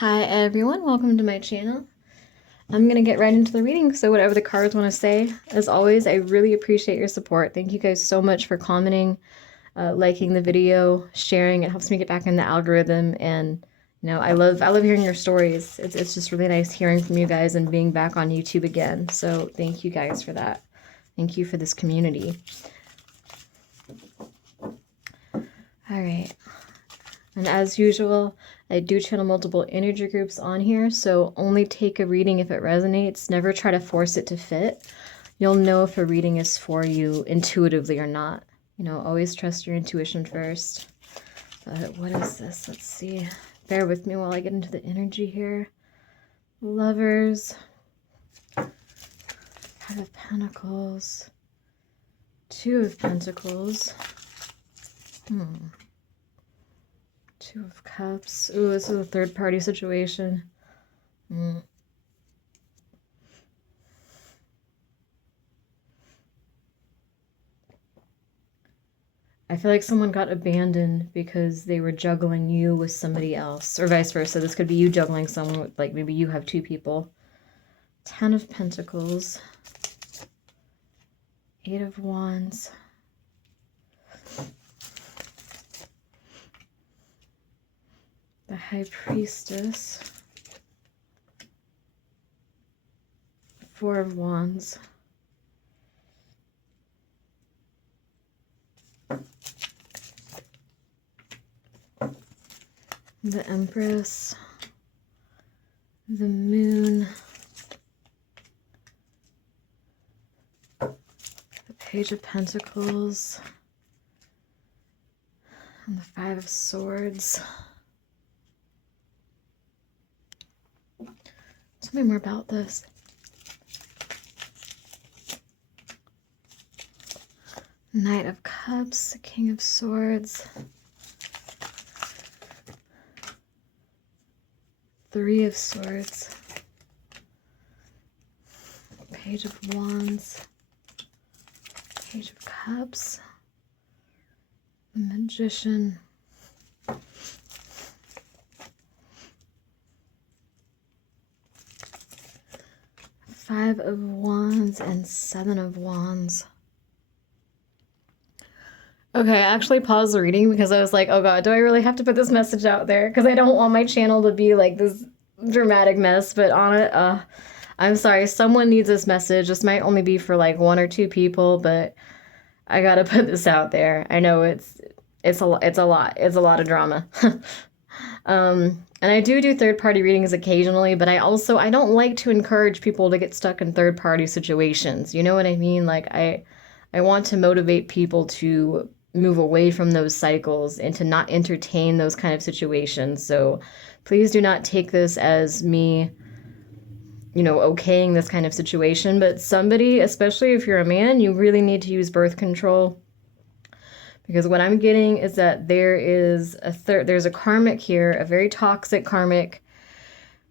Hi everyone, welcome to my channel. I'm gonna get right into the reading, so whatever the cards want to say. As always, I really appreciate your support. Thank you guys so much for commenting, liking the video, sharing. It helps me get back in the algorithm, and I love hearing your stories. It's just really nice hearing from you guys and being back on YouTube again. So thank you guys for that. Thank you for this community. All right. And as usual, I do channel multiple energy groups on here, so only take a reading if it resonates. Never try to force it to fit. You'll know if a reading is for you intuitively or not. Always trust your intuition first. But what is this? Let's see. Bear with me while I get into the energy here. Lovers. Five of Pentacles. Two of Pentacles. Two of Cups. Ooh, this is a third-party situation. I feel like someone got abandoned because they were juggling you with somebody else, or vice versa. This could be you juggling someone with, like, maybe you have two people. Ten of Pentacles. Eight of Wands. The High Priestess. Four of Wands. The Empress. The Moon. The Page of Pentacles. And the Five of Swords. Tell me more about this. Knight of Cups, King of Swords. Three of Swords. Page of Wands. Page of Cups. The Magician. Five of Wands and Seven of Wands. Okay, I actually paused the reading because I was like, oh god, do I really have to put this message out there? Because I don't want my channel to be like this dramatic mess, but on it, I'm sorry, someone needs this message. This might only be for like one or two people, but I gotta put this out there. I know it's a lot of drama. And I do third-party readings occasionally, but I don't like to encourage people to get stuck in third-party situations. You know what I mean? Like, I want to motivate people to move away from those cycles and to not entertain those kind of situations. So please do not take this as me, okaying this kind of situation. But somebody, especially if you're a man, you really need to use birth control. Because what I'm getting is that there's a karmic here, a very toxic karmic.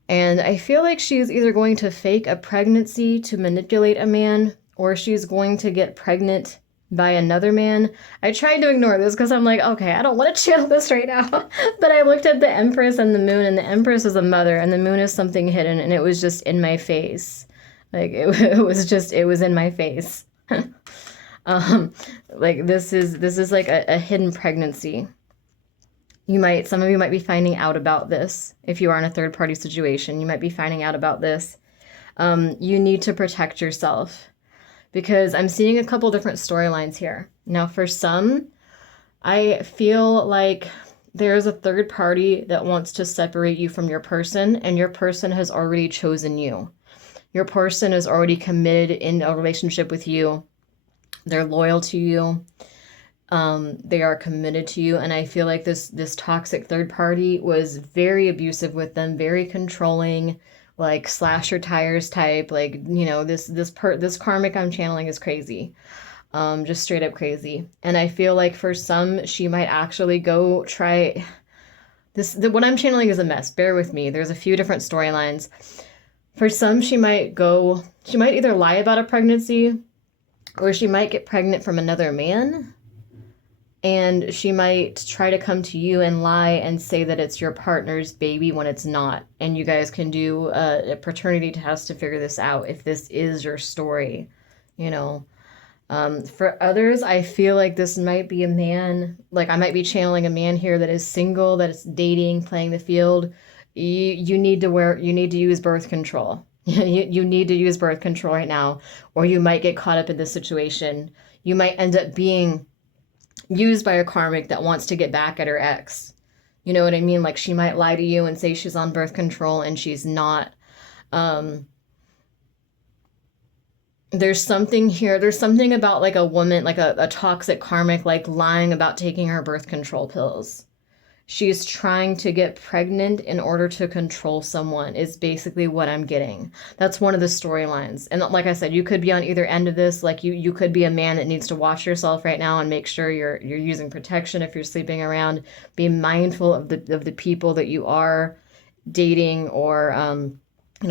And I feel like she's either going to fake a pregnancy to manipulate a man, or she's going to get pregnant by another man. I tried to ignore this because I'm like, okay, I don't want to channel this right now. But I looked at the Empress and the Moon, and the Empress is a mother, and the Moon is something hidden, and it was just in my face. Like, it was in my face. Like this is like a hidden pregnancy. Some of you might be finding out about this. If you are in a third party situation, you might be finding out about this. You need to protect yourself because I'm seeing a couple different storylines here. Now, for some, I feel like there's a third party that wants to separate you from your person, and your person has already chosen you. Your person is already committed in a relationship with you. They're loyal to you. They are committed to you. And I feel like this toxic third party was very abusive with them, very controlling, like slash your tires type. Like, this karmic I'm channeling is crazy. Just straight up crazy. And I feel like for some, she might actually go try this. What I'm channeling is a mess. Bear with me. There's a few different storylines. For some, she might either lie about a pregnancy, or she might get pregnant from another man. And she might try to come to you and lie and say that it's your partner's baby when it's not. And you guys can do a paternity test to figure this out if this is your story, you know. For others, I feel like this might be a man, like I might be channeling a man here that is single, that is dating, playing the field. You need you need to use birth control. You need to use birth control right now, or you might get caught up in this situation. You might end up being used by a karmic that wants to get back at her ex. You know what I mean? Like she might lie to you and say she's on birth control and she's not. There's something here. There's something about like a woman, like a toxic karmic, like lying about taking her birth control pills. She's trying to get pregnant in order to control someone is basically what I'm getting. That's one of the storylines. And like I said, you could be on either end of this. Like you could be a man that needs to watch yourself right now and make sure you're using protection if you're sleeping around. Be mindful of the people that you are dating or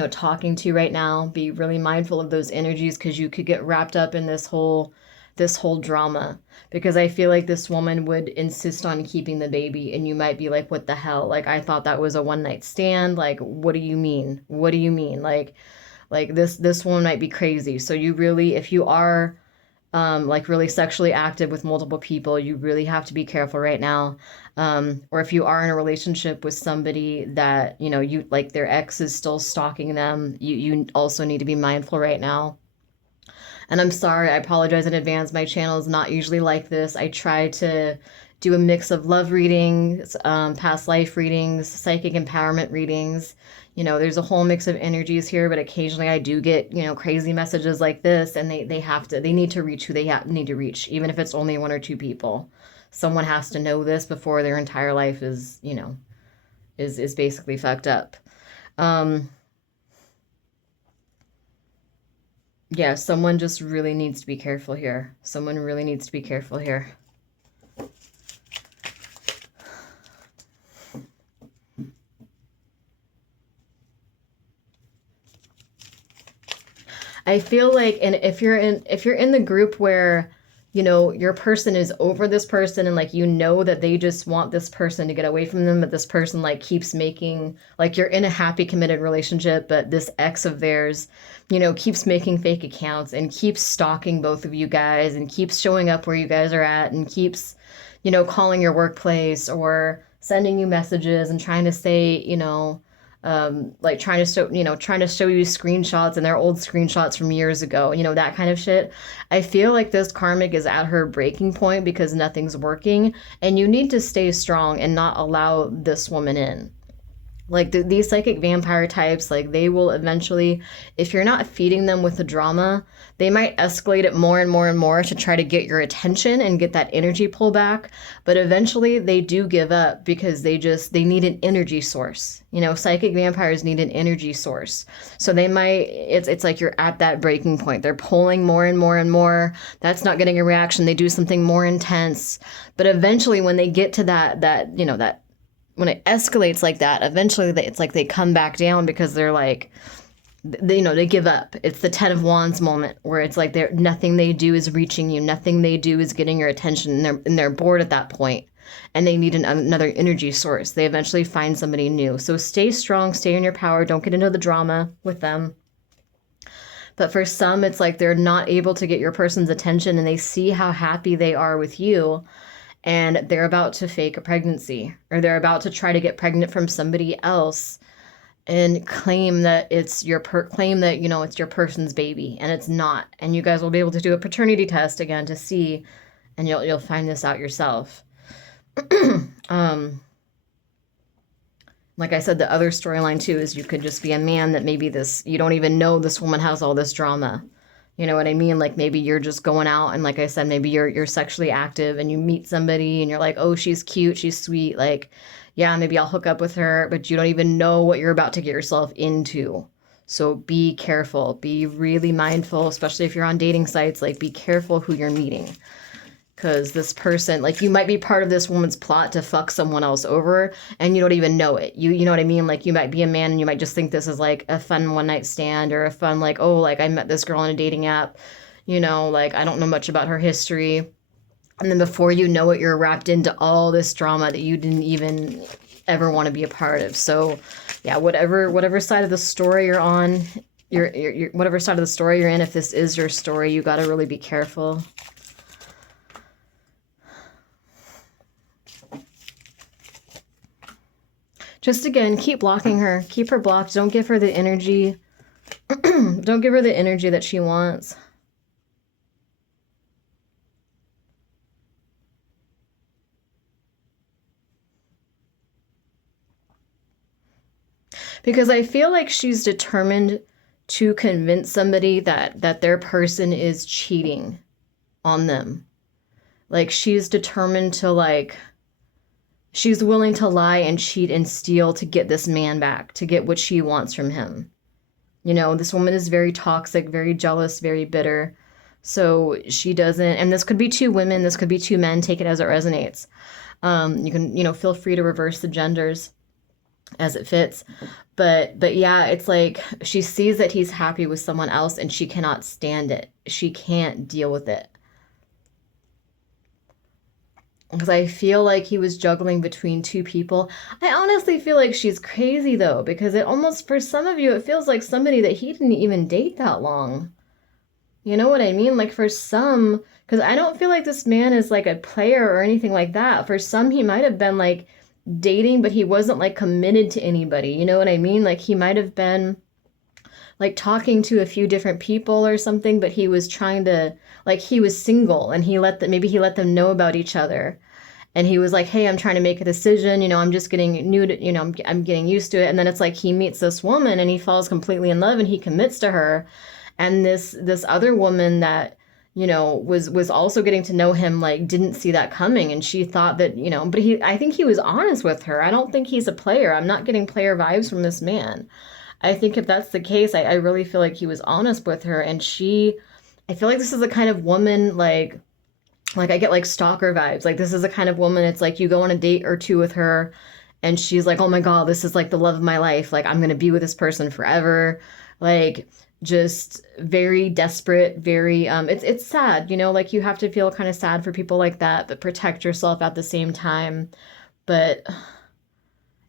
talking to right now. Be really mindful of those energies because you could get wrapped up in this whole drama, because I feel like this woman would insist on keeping the baby and you might be like, what the hell? Like, I thought that was a one night stand. Like, what do you mean? What do you mean? Like this woman might be crazy. So you really, if you are like really sexually active with multiple people, you really have to be careful right now. Or if you are in a relationship with somebody that, you like their ex is still stalking them, you also need to be mindful right now. And I'm sorry, I apologize in advance. My channel is not usually like this. I try to do a mix of love readings, past life readings, psychic empowerment readings. There's a whole mix of energies here, but occasionally I do get, crazy messages like this, and they need to reach who they need to reach, even if it's only one or two people. Someone has to know this before their entire life is basically fucked up. Yeah, someone just really needs to be careful here. Someone really needs to be careful here. I feel like, and if you're in the group where, your person is over this person and like, that they just want this person to get away from them, but this person like keeps making, like you're in a happy committed relationship, but this ex of theirs, keeps making fake accounts and keeps stalking both of you guys and keeps showing up where you guys are at and keeps, calling your workplace or sending you messages and trying to say, like trying to show you screenshots and their old screenshots from years ago, that kind of shit. I feel like this karmic is at her breaking point because nothing's working, and you need to stay strong and not allow this woman in. Like these psychic vampire types, like they will eventually, if you're not feeding them with the drama, they might escalate it more and more and more to try to get your attention and get that energy pull back. But eventually they do give up because they need an energy source. Psychic vampires need an energy source. So they might, it's like you're at that breaking point. They're pulling more and more and more. That's not getting a reaction. They do something more intense. But eventually when they get to that when it escalates like that, eventually it's like they come back down because they're like, they give up. It's the 10 of Wands moment where it's like nothing they do is reaching you. Nothing they do is getting your attention, and they're bored at that point and they need another energy source. They eventually find somebody new. So stay strong, stay in your power. Don't get into the drama with them. But for some, it's like they're not able to get your person's attention and they see how happy they are with you, and they're about to fake a pregnancy, or they're about to try to get pregnant from somebody else and claim that it's your it's your person's baby, and it's not. And you guys will be able to do a paternity test again to see, and you'll find this out yourself. Like I said, the other storyline too is you could just be a man that maybe you don't even know this woman has all this drama. You know what I mean? Like maybe you're just going out and like I said, maybe you're sexually active and you meet somebody and you're like, oh, she's cute, she's sweet. Like, yeah, maybe I'll hook up with her, but you don't even know what you're about to get yourself into. So be careful, be really mindful, especially if you're on dating sites, like be careful who you're meeting. Because this person, like you might be part of this woman's plot to fuck someone else over and you don't even know it. You know what I mean? Like you might be a man and you might just think this is like a fun one night stand or a fun like, oh, like I met this girl on a dating app, like I don't know much about her history. And then before you know it, you're wrapped into all this drama that you didn't even ever want to be a part of. So yeah, whatever side of the story you're on, you're whatever side of the story you're in, if this is your story, you got to really be careful. Just again, keep blocking her. Keep her blocked. Don't give her the energy. Don't give her the energy that she wants. Because I feel like she's determined to convince somebody that their person is cheating on them. Like she's determined to like, she's willing to lie and cheat and steal to get this man back, to get what she wants from him. You know, this woman is very toxic, very jealous, very bitter. So she doesn't, and this could be two women, this could be two men, take it as it resonates. You can, you know, feel free to reverse the genders as it fits. But yeah, it's like she sees that he's happy with someone else and she cannot stand it. She can't deal with it. Because I feel like he was juggling between two people. I honestly feel like she's crazy though, because it almost, for some of you, it feels like somebody that he didn't even date that long. You know what I mean? Like for some, because I don't feel like this man is like a player or anything like that. For some, he might have been like dating, but he wasn't like committed to anybody. You know what I mean? Like he might have been like talking to a few different people or something, but he was trying to, like he was single and he let them, maybe he let them know about each other. And he was like, hey, I'm trying to make a decision. You know, I'm just getting new to, you know, I'm getting used to it. And then it's like he meets this woman and he falls completely in love and he commits to her. And this other woman that, you know, was also getting to know him, like didn't see that coming, and she thought that, you know, but I think he was honest with her. I don't think he's a player. I'm not getting player vibes from this man. I think if that's the case, I really feel like he was honest with her, and I feel like this is the kind of woman like I get like stalker vibes. Like this is the kind of woman, it's like you go on a date or two with her and she's like, oh my God, this is like the love of my life. Like I'm gonna be with this person forever. Like just very desperate, very it's sad, you know, like you have to feel kind of sad for people like that, but protect yourself at the same time. But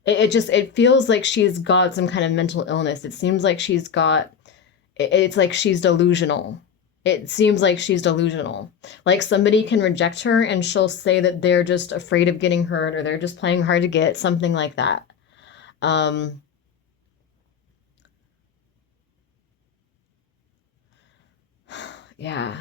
it feels like she's got some kind of mental illness. It seems like it's like she's delusional. It seems like she's delusional. Like somebody can reject her and she'll say that they're just afraid of getting hurt or they're just playing hard to get, something like that. Yeah.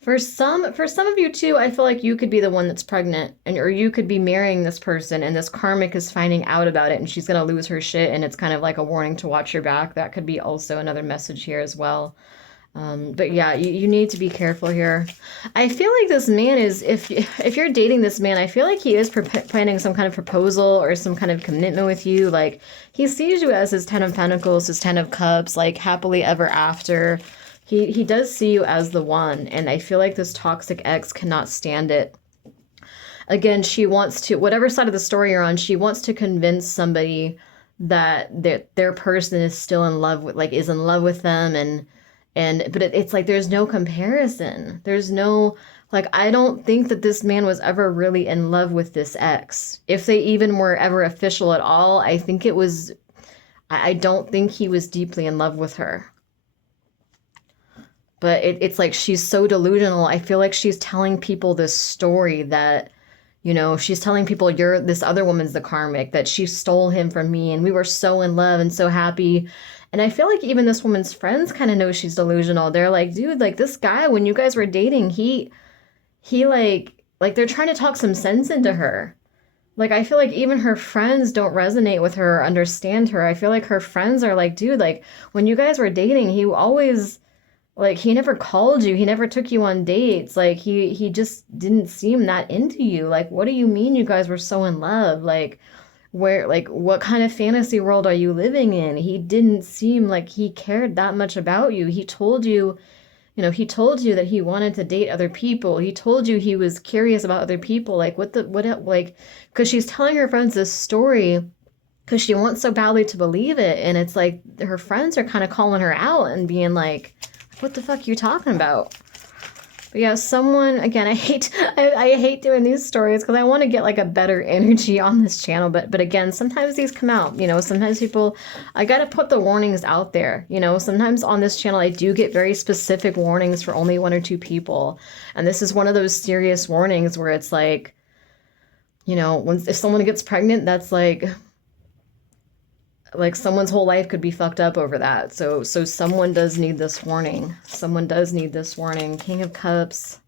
For some of you too, I feel like you could be the one that's pregnant, and or you could be marrying this person and this karmic is finding out about it and she's gonna lose her shit, and it's kind of like a warning to watch your back. That could be also another message here as well. But yeah, you need to be careful here. I feel like this man is, if you're dating this man, I feel like he is planning some kind of proposal or some kind of commitment with you. Like he sees you as his Ten of Pentacles, his Ten of Cups, like happily ever after. He does see you as the one, and I feel like this toxic ex cannot stand it. Again, she wants to, whatever side of the story you're on, she wants to convince somebody that their person is still in love with, like is in love with them, but it's like there's no comparison. There's no, like, I don't think that this man was ever really in love with this ex. If they even were ever official at all, I think it was, I don't think he was deeply in love with her. But it's like she's so delusional. I feel like she's telling people this story that, you know, she's telling people this other woman's the karmic, that she stole him from me and we were so in love and so happy. And I feel like even this woman's friends kind of know she's delusional. They're like, dude, like this guy, when you guys were dating, he like they're trying to talk some sense into her. Like, I feel like even her friends don't resonate with her or understand her. I feel like her friends are like, dude, like when you guys were dating, he always, like, he never called you. He never took you on dates. Like, he just didn't seem that into you. Like, what do you mean you guys were so in love? Like, where, like, what kind of fantasy world are you living in? He didn't seem like he cared that much about you. He told you, you know, he told you that he wanted to date other people. He told you he was curious about other people. Like, like, because she's telling her friends this story because she wants so badly to believe it. And it's like her friends are kind of calling her out and being like, what the fuck are you talking about? But yeah, someone, again, I hate doing these stories because I want to get like a better energy on this channel. But again, sometimes these come out, sometimes people, I got to put the warnings out there. Sometimes on this channel, I do get very specific warnings for only one or two people. And this is one of those serious warnings where it's like, if someone gets pregnant, that's like someone's whole life could be fucked up over that. So someone does need this warning. Someone does need this warning. King of Cups.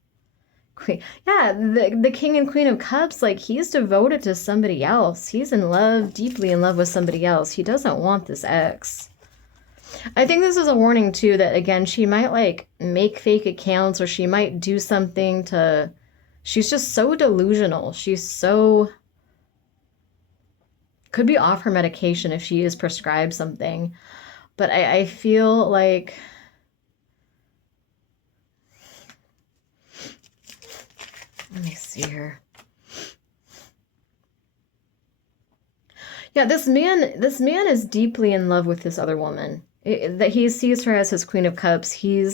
Queen. Yeah, the King and Queen of Cups, like, he's devoted to somebody else. He's in love, deeply in love with somebody else. He doesn't want this ex. I think this is a warning, too, that, again, she might, like, make fake accounts, or she might do something to... She's just so delusional. She's so... Could be off her medication if she is prescribed something. But I feel like... Let me see here. Yeah, this man is deeply in love with this other woman. That he sees her as his Queen of Cups. He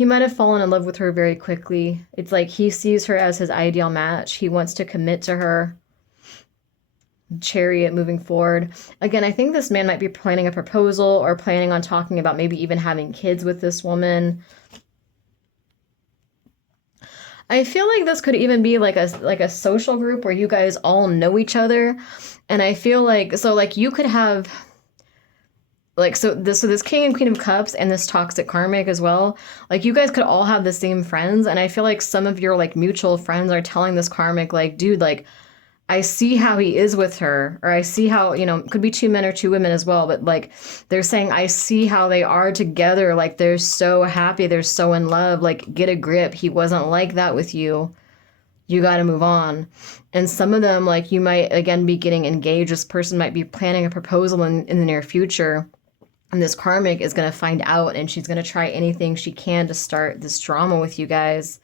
might have fallen in love with her very quickly. It's like he sees her as his ideal match. He wants to commit to her. Chariot moving forward. Again, I think this man might be planning a proposal or planning on talking about maybe even having kids with this woman. I feel like this could even be like a social group where you guys all know each other. And I feel like, so like you could have like, so this King and Queen of Cups and this toxic karmic as well, like you guys could all have the same friends. And I feel like some of your like mutual friends are telling this karmic, like, dude, like, I see how he is with her, or I see how, it could be two men or two women as well, but like they're saying, I see how they are together. Like they're so happy. They're so in love. Like, get a grip. He wasn't like that with you. You got to move on. And some of them, like, you might again be getting engaged. This person might be planning a proposal in the near future. And this karmic is going to find out, and she's going to try anything she can to start this drama with you guys.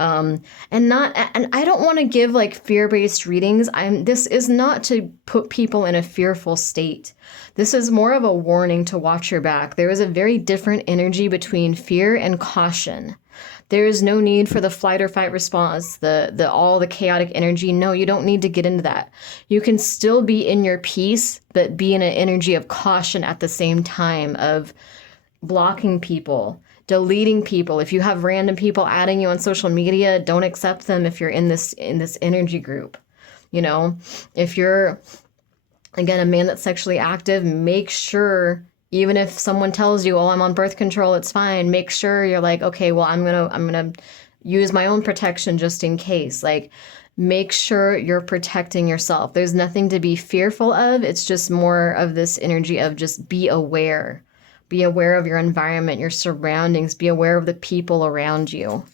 And I don't want to give like fear-based readings. This is not to put people in a fearful state. This is more of a warning to watch your back. There is a very different energy between fear and caution. There is no need for the flight or fight response, all the chaotic energy. No, you don't need to get into that. You can still be in your peace, but be in an energy of caution at the same time, of blocking people, deleting people. If you have random people adding you on social media, don't accept them if you're in this energy group. If you're, again, a man that's sexually active, make sure, even if someone tells you, oh, I'm on birth control, it's fine, make sure you're like, okay, well, I'm gonna use my own protection just in case. Like, make sure you're protecting yourself. There's nothing to be fearful of. It's just more of this energy of just be aware. Be aware of your environment, your surroundings. Be aware of the people around you.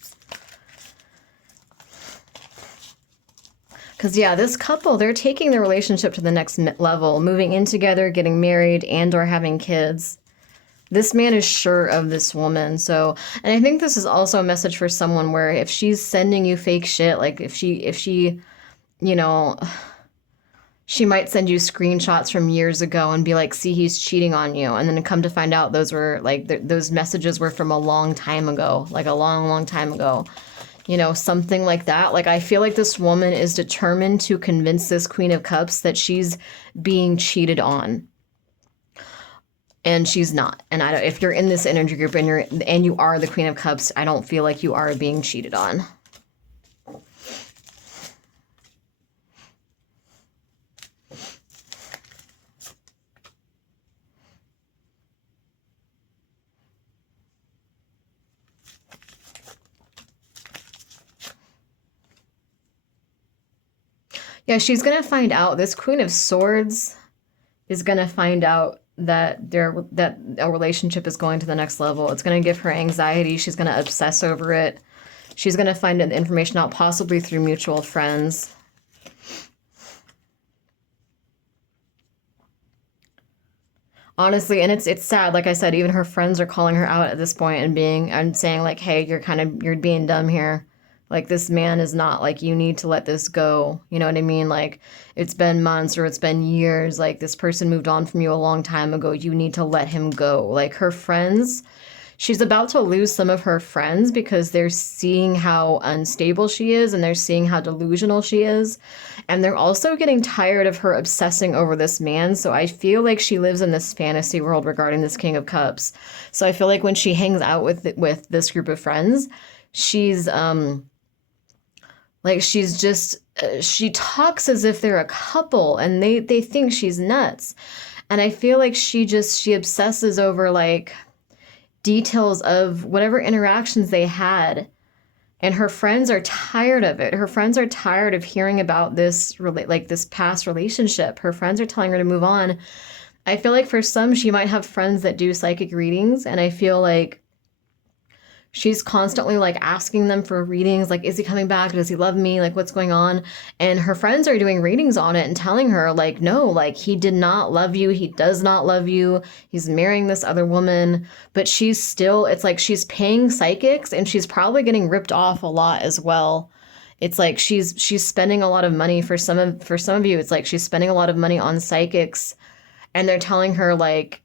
Because, yeah, this couple, they're taking their relationship to the next level, moving in together, getting married, and or having kids. This man is sure of this woman. So, and I think this is also a message for someone where if she's sending you fake shit, like if she, she might send you screenshots from years ago and be like, see, he's cheating on you. And then come to find out those were like, those messages were from a long time ago, like a long, long time ago, something like that. Like, I feel like this woman is determined to convince this Queen of Cups that she's being cheated on. And she's not. And if you're in this energy group and you are the Queen of Cups, I don't feel like you are being cheated on. Yeah, she's going to find out. This Queen of Swords is going to find out that a relationship is going to the next level. It's going to give her anxiety. She's going to obsess over it. She's going to find the information out, possibly through mutual friends. Honestly, and it's sad. Like I said, even her friends are calling her out at this point and saying like, hey, you're being dumb here. Like, this man is not, like, you need to let this go. You know what I mean? Like, it's been months or it's been years. Like, this person moved on from you a long time ago. You need to let him go. Like, her friends, she's about to lose some of her friends because they're seeing how unstable she is and they're seeing how delusional she is. And they're also getting tired of her obsessing over this man. So I feel like she lives in this fantasy world regarding this King of Cups. So I feel like when she hangs out with this group of friends, she's like she's just she talks as if they're a couple and they think she's nuts. And I feel like she obsesses over like details of whatever interactions they had. And her friends are tired of it. Her friends are tired of hearing about this like this past relationship. Her friends are telling her to move on. I feel like for some she might have friends that do psychic readings, and I feel like she's constantly like asking them for readings, like, is he coming back? Does he love me? Like, what's going on? And her friends are doing readings on it and telling her, like, no, like, he did not love you. He does not love you. He's marrying this other woman. But she's still, it's like she's paying psychics and she's probably getting ripped off a lot as well. It's like she's spending a lot of money for some of you. It's like she's spending a lot of money on psychics, and they're telling her like,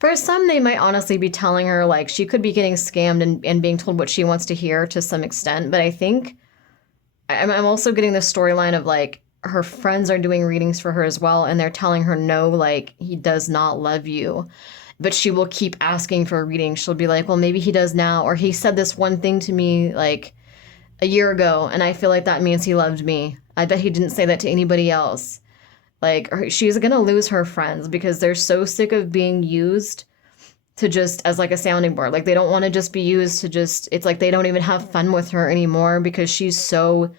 for some, they might honestly be telling her, like, she could be getting scammed and being told what she wants to hear to some extent. But I think I'm also getting the storyline of, like, her friends are doing readings for her as well. And they're telling her, no, like, he does not love you. But she will keep asking for a reading. She'll be like, well, maybe he does now. Or he said this one thing to me, like, a year ago. And I feel like that means he loved me. I bet he didn't say that to anybody else. Like, she's going to lose her friends because they're so sick of being used to just as like a sounding board. Like, they don't want to just be used to just, it's like they don't even have fun with her anymore because she's so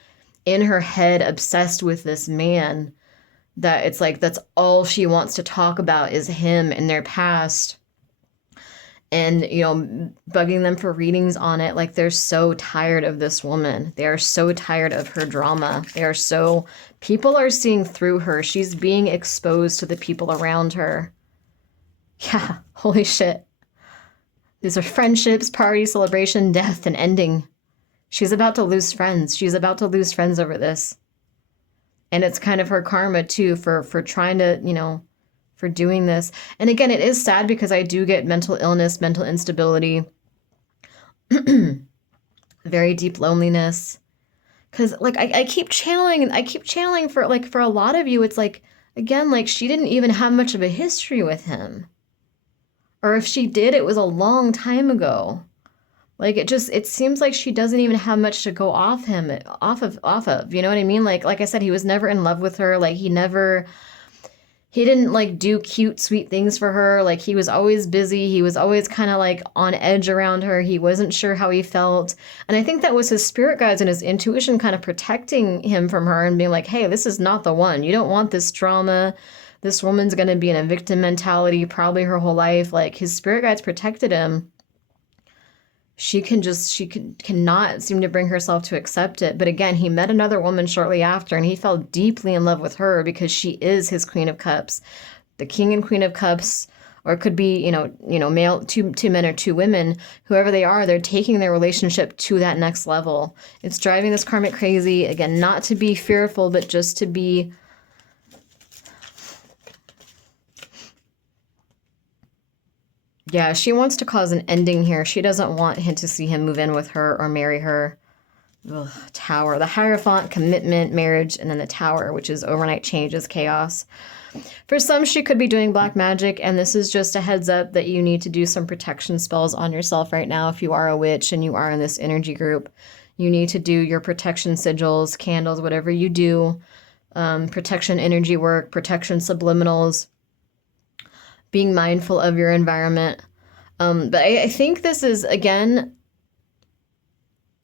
in her head obsessed with this man that it's like that's all she wants to talk about is him and their past. And, you know, bugging them for readings on it. Like, they're so tired of this woman. They are so tired of her drama. People are seeing through her. She's being exposed to the people around her. Yeah, holy shit. These are friendships, party, celebration, death, and ending. She's about to lose friends. She's about to lose friends over this. And it's kind of her karma, too, for trying to, you know, for doing this. And again, it is sad because I do get mental illness, mental instability, very deep loneliness. Because, like, I keep channeling for a lot of you, it's like, again, like, she didn't even have much of a history with him. Or if she did, it was a long time ago. Like, it seems like she doesn't even have much to go off of, you know what I mean? Like I said, he was never in love with her. Like, he didn't like do cute, sweet things for her. Like, he was always busy. He was always kind of like on edge around her. He wasn't sure how he felt. And I think that was his spirit guides and his intuition kind of protecting him from her and being like, hey, this is not the one. You don't want this drama. This woman's going to be in a victim mentality probably her whole life. Like, his spirit guides protected him. She cannot seem to bring herself to accept it. But again, he met another woman shortly after, and he fell deeply in love with her because she is his Queen of Cups. The King and Queen of Cups, or it could be, you know, male, two men or two women, whoever they are, they're taking their relationship to that next level. It's driving this karmic crazy. Again, not to be fearful, but just to be... Yeah, she wants to cause an ending here. She doesn't want him to see him move in with her or marry her. Ugh, Tower. The Hierophant, commitment, marriage, and then the Tower, which is overnight changes, chaos. For some, she could be doing black magic, and this is just a heads up that you need to do some protection spells on yourself right now. If you are a witch and you are in this energy group, you need to do your protection sigils, candles, whatever you do. Protection energy work, protection subliminals. Being mindful of your environment. But I think this is, again,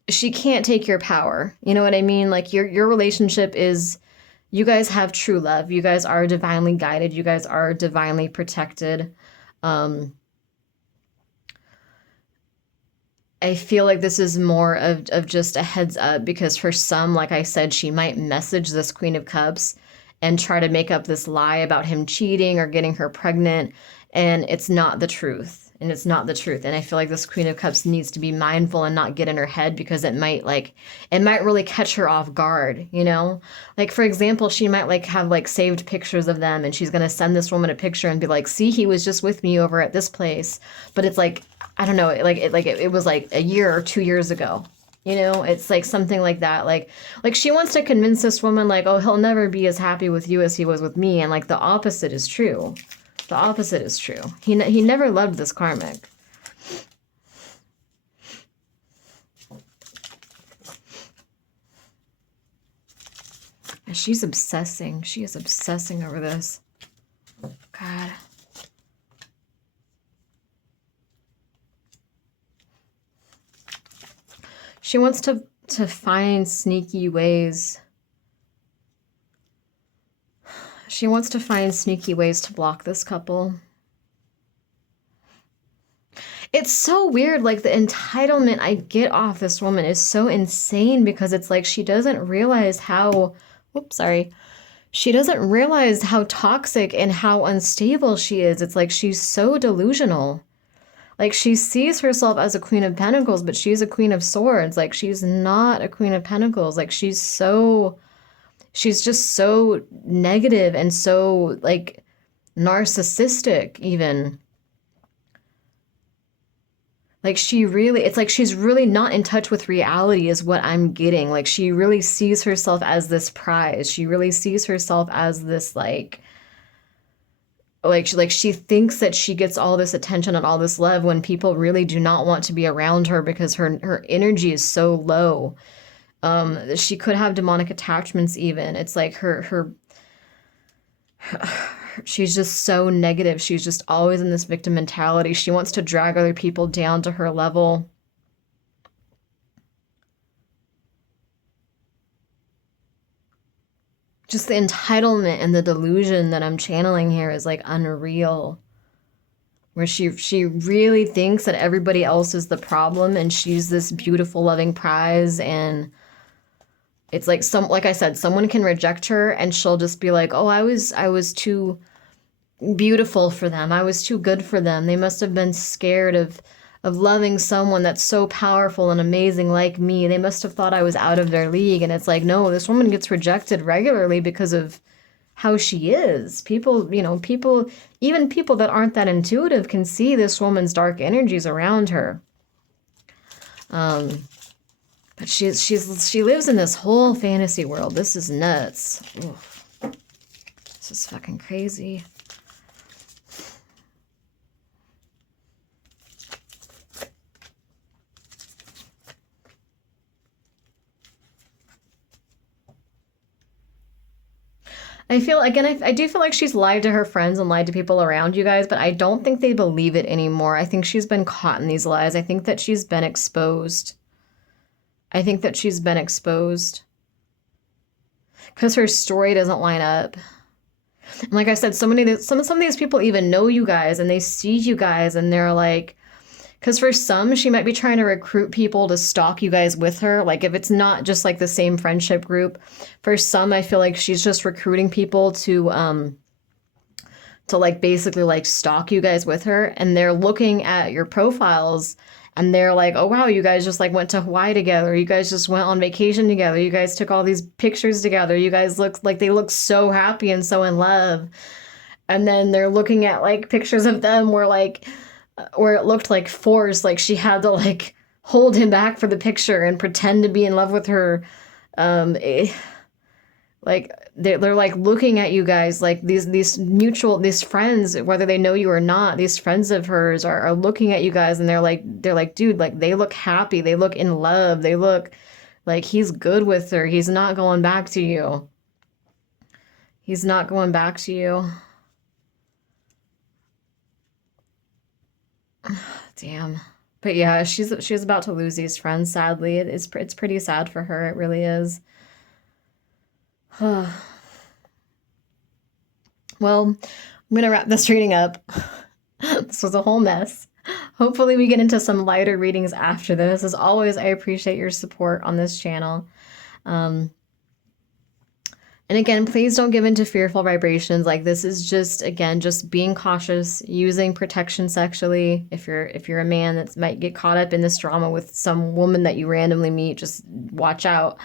she can't take your power. You know what I mean? Like, your relationship is, you guys have true love. You guys are divinely guided. You guys are divinely protected. I feel like this is more of just a heads up because for some, like I said, she might message this Queen of Cups and try to make up this lie about him cheating or getting her pregnant, and it's not the truth. and it's not the truth. And I feel like this Queen of Cups needs to be mindful and not get in her head, because it might really catch her off guard, you know? Like, for example, she might like have like saved pictures of them, and she's going to send this woman a picture and be like, see, he was just with me over at this place. But it's like, I don't know, it was like a year or 2 years ago. You know, it's like something like that. Like she wants to convince this woman like, oh, he'll never be as happy with you as he was with me. And like the opposite is true. The opposite is true. He never loved this karmic. And she's obsessing. She is obsessing over this. God. She wants to find sneaky ways. She wants to find sneaky ways to block this couple. It's so weird. Like, the entitlement I get off this woman is so insane, because it's like she doesn't realize how, oops, sorry. She doesn't realize how toxic and how unstable she is. It's like she's so delusional. Like, she sees herself as a Queen of Pentacles, but she's a Queen of Swords. Like, she's not a Queen of Pentacles. Like, she's just so negative and so, like, narcissistic, even. Like, it's like she's really not in touch with reality is what I'm getting. Like, she really sees herself as this prize. She really sees herself as this, like she thinks that she gets all this attention and all this love when people really do not want to be around her, because her energy is so low. She could have demonic attachments even. It's like her she's just so negative. She's just always in this victim mentality. She wants to drag other people down to her level. Just the entitlement and the delusion that I'm channeling here is like unreal. Where she really thinks that everybody else is the problem, and she's this beautiful, loving prize. And it's like, like I said, someone can reject her and she'll just be like, oh, I was too beautiful for them. I was too good for them. They must have been scared of loving someone that's so powerful and amazing like me. They must have thought I was out of their league. And it's like, no, this woman gets rejected regularly because of how she is. People, you know, even people that aren't that intuitive can see this woman's dark energies around her. But she lives in this whole fantasy world. This is nuts. Oof. This is fucking crazy. I do feel like she's lied to her friends and lied to people around you guys, but I don't think they believe it anymore. I think she's been caught in these lies. I think that she's been exposed. Because her story doesn't line up. And like I said, some of these people even know you guys, and they see you guys, and they're like, because for some, she might be trying to recruit people to stalk you guys with her. Like, if it's not just like the same friendship group, for some, I feel like she's just recruiting people to like basically like stalk you guys with her. And they're looking at your profiles and they're like, oh wow, you guys just like went to Hawaii together. You guys just went on vacation together. You guys took all these pictures together. You guys they look so happy and so in love. And then they're looking at like pictures of them where it looked like forced, like she had to like hold him back for the picture and pretend to be in love with her. Like they're like looking at you guys, like these friends, whether they know you or not, these friends of hers are looking at you guys, and they're like, dude, like they look happy, they look in love, they look like he's good with her. He's not going back to you. He's not going back to you. Damn. But yeah, she's about to lose these friends, sadly. It's pretty sad for her. It really is. Well, I'm going to wrap this reading up. This was a whole mess. Hopefully we get into some lighter readings after this. As always, I appreciate your support on this channel. And And again, please don't give into fearful vibrations. Like, this is just, again, just being cautious, using protection sexually. If you're a man that might get caught up in this drama with some woman that you randomly meet, just watch out.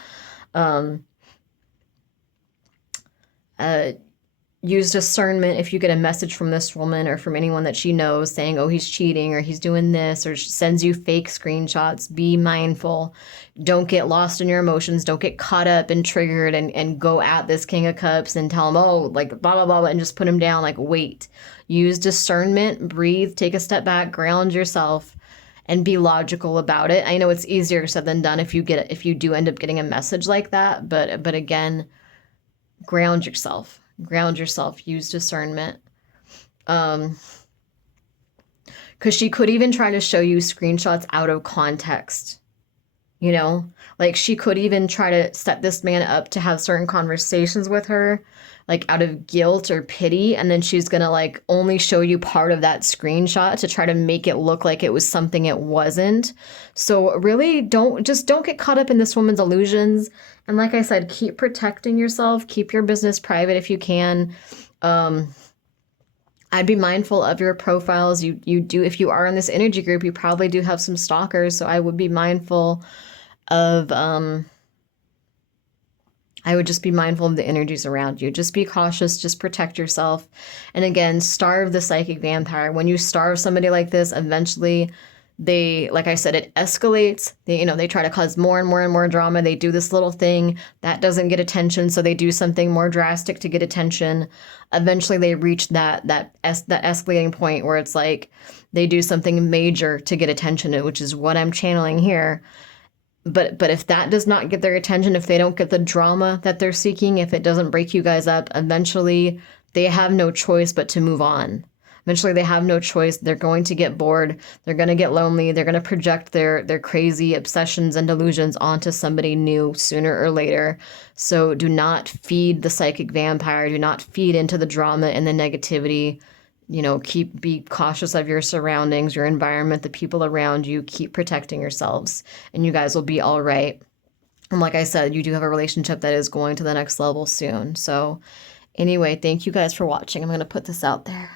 Use discernment if you get a message from this woman or from anyone that she knows saying, oh, he's cheating or he's doing this, or sends you fake screenshots. Be mindful. Don't get lost in your emotions. Don't get caught up and triggered and go at this King of Cups and tell him, oh, like blah, blah, blah, and just put him down. Like, wait. Use discernment, breathe, take a step back, ground yourself, and be logical about it. I know it's easier said than done if you do end up getting a message like that, but again, ground yourself. Use discernment. Because she could even try to show you screenshots out of context. You know, like she could even try to set this man up to have certain conversations with her, like out of guilt or pity. And then she's going to like only show you part of that screenshot to try to make it look like it was something it wasn't. So really don't get caught up in this woman's illusions. And like I said, keep protecting yourself, keep your business private if you can. I'd be mindful of your profiles. You do, if you are in this energy group, you probably do have some stalkers. So I would be mindful of, I would just be mindful of the energies around you. Just be cautious, just protect yourself. And again, starve the psychic vampire. When you starve somebody like this, eventually they, like I said, it escalates. They try to cause more and more and more drama. They do this little thing that doesn't get attention, so they do something more drastic to get attention. Eventually they reach that escalating point where it's like they do something major to get attention, which is what I'm channeling here. But if that does not get their attention, if they don't get the drama that they're seeking, if it doesn't break you guys up, eventually they have no choice but to move on. Eventually they have no choice. They're going to get bored. They're going to get lonely. They're going to project their crazy obsessions and delusions onto somebody new sooner or later. So do not feed the psychic vampire. Do not feed into the drama and the negativity. Be cautious of your surroundings, your environment, the people around you. Keep protecting yourselves, and you guys will be all right. And like I said, you do have a relationship that is going to the next level soon. So anyway, thank you guys for watching. I'm going to put this out there.